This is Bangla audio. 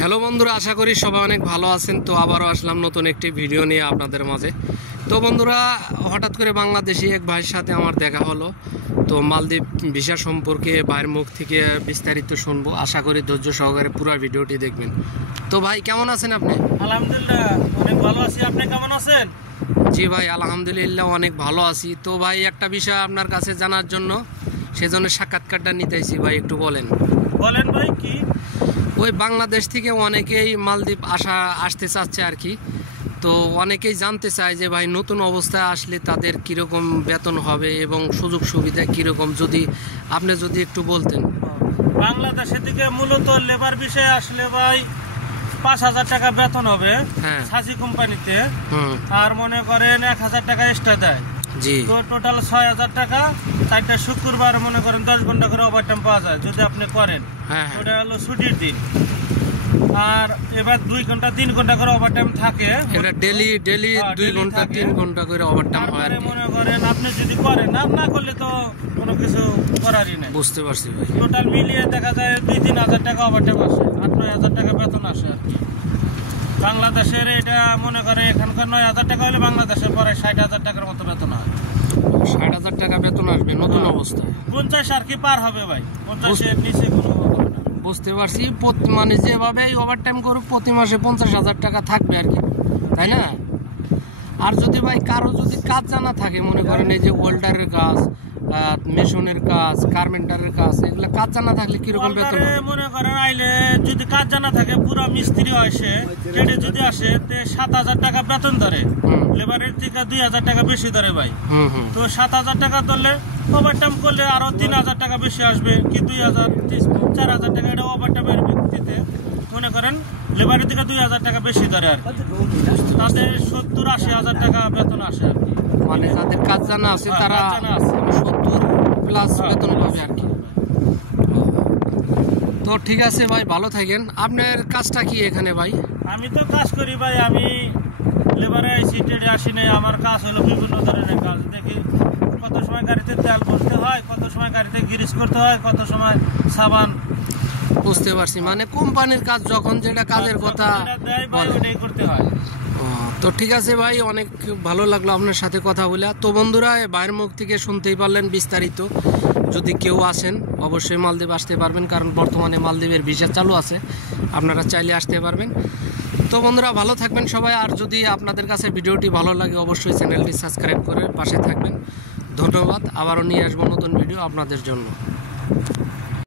হ্যালো বন্ধুরা, আশা করি সবাই অনেক ভালো আছেন। তো আবারও আসলাম নতুন একটি ভিডিও নিয়ে আপনাদের মাঝে। তো বন্ধুরা, হঠাৎ করে বাংলাদেশি এক ভাইয়ের সাথে আমার দেখা হলো। তো মালদ্বীপ ভিসা সম্পর্কে ভাইয়ের মুখ থেকে বিস্তারিত শুনবো। আশা করি ধৈর্য সহকারে পুরো ভিডিওটি দেখবেন। তো ভাই, কেমন আছেন আপনি? আলহামদুলিল্লাহ অনেক ভালো আছি। আপনি কেমন আছেন? জি ভাই, আলহামদুলিল্লাহ অনেক ভালো আছি। তো ভাই, একটা বিষয় আপনার কাছে জানার জন্য সেজন্য সাক্ষাৎকারটা নিতেছি। ভাই একটু বলেন ভাই কি? ওই বাংলাদেশ থেকে অনেকেই মালদ্বীপ আসতে চাচ্ছে আর কি। তো অনেকেই জানতে চায় যে ভাই, নতুন অবস্থায় আসলে তাদের কীরকম বেতন হবে এবং সুযোগ সুবিধা কীরকম, আপনি যদি একটু বলতেন। বাংলাদেশের দিকে মূলত লেবার বিষয়ে আসলে ভাই 5,000 টাকা বেতন হবে সাসি কোম্পানিতে। আর মনে করেন 1,000 টাকা এক্সট্রা দেয়। জি, তো টোটাল 6,000 টাকা। 4টা শুক্রবার মনে করেন 10 ঘন্টা করে ওভারটাইম পাওয়া যায় যদি আপনি করেন। ওটা হলো ছুটির দিন। আর এবার 2 ঘন্টা 3 ঘন্টা করে ওভারটাইম থাকে। এটা ডেলি 2 ঘন্টা 3 ঘন্টা করে ওভারটাইম হয়। মনে করেন আপনি যদি করেন, না করলে তো কোনো কিছু করারই নেই। বুঝতে পারছি ভাই। টোটাল মিলিয়ে দেখা যায় 2-3 হাজার টাকা ওভারটাইম আসে, 8-9 হাজার টাকা বেতন আসে আর কি। বাংলাদেশের এটা মনে করে এখানকার 9,000 টাকা হলে বাংলাদেশের পরে 60,000 টাকার মতো বেতন হয়। 60,000 টাকা বেতন আসবে নতুন অবস্থায়। 50 আর কি পার হবে ভাই, 50-এর নিচে কোনো হবে না। বুঝতে পারছি। মানে যেভাবে ওভারটাইম করুক প্রতি মাসে 50,000 টাকা থাকবে আর কি, তাই না? আর যদি ভাই কারো যদি কাজ জানা থাকে, মনে করেন এই যে ওয়েল্ডারের কাজ, মেশনের কাজ, কার্পেন্টারের কাজ, এগুলো কাজ জানা থাকলে কিরকম বেতন? মনে করেন আইলে যদি কাজ জানা থাকে, পুরো মিস্ত্রি আসে ট্রেডে যদি আসে, 7,000 টাকা বেতন ধরে। লেবারের থেকে 2,000 টাকা বেশি ধরে ভাই। তো 7,000 টাকা ধরলে ওভারটাইম করলে আরো 3,000 টাকা বেশি আসবে, কি 2,000 4,000 টাকা। এটা ওভারটাইমের ভিত্তিতে মনে করেন লেবারের থেকে 2,000 টাকা বেশি ধরে আর কি। তাদের 70-80 হাজার টাকা বেতন আসে আর কি। মানে যাদের কাজ জানা আছে তারা 70 প্লাস বেতন পাবে আর কি। তো ঠিক আছে ভাই, ভালো থাকেন। আপনার কাজটা কি এখানে ভাই? আমি তো কাজ করি ভাই, আমি লেবারে আইসি, ট্রেডে আসি নাই। আমার কাজ হলো বিভিন্ন ধরনের কাজ। দেখি কত সময় গাড়িতে তেল ভরতে হয়, কত সময় গাড়িতে গ্রিস করতে হয়, কত সময় সাবান। বুঝতে পারছি। মানে কোম্পানির কাজ যখন যেটা কাজের কথা দেয় ভাই, ওটাই করতে হয়। তো ঠিক আছে ভাই, অনেক ভালো লাগলো আপনার সাথে কথা বলে। তো বন্ধুরা, ভাইয়ের মুখ থেকে শুনতেই পারলেন বিস্তারিত। যদি কেউ আসেন অবশ্যই মালদ্বীপ আসতে পারবেন, কারণ বর্তমানে মালদ্বীপের ভিসা চালু আছে, আপনারা চাইলে আসতে পারবেন। তো বন্ধুরা, ভালো থাকবেন সবাই। আর যদি আপনাদের কাছে ভিডিওটি ভালো লাগে অবশ্যই চ্যানেলটি সাবস্ক্রাইব করে পাশে থাকবেন। ধন্যবাদ। আবারও নিয়ে আসবো নতুন ভিডিও আপনাদের জন্য।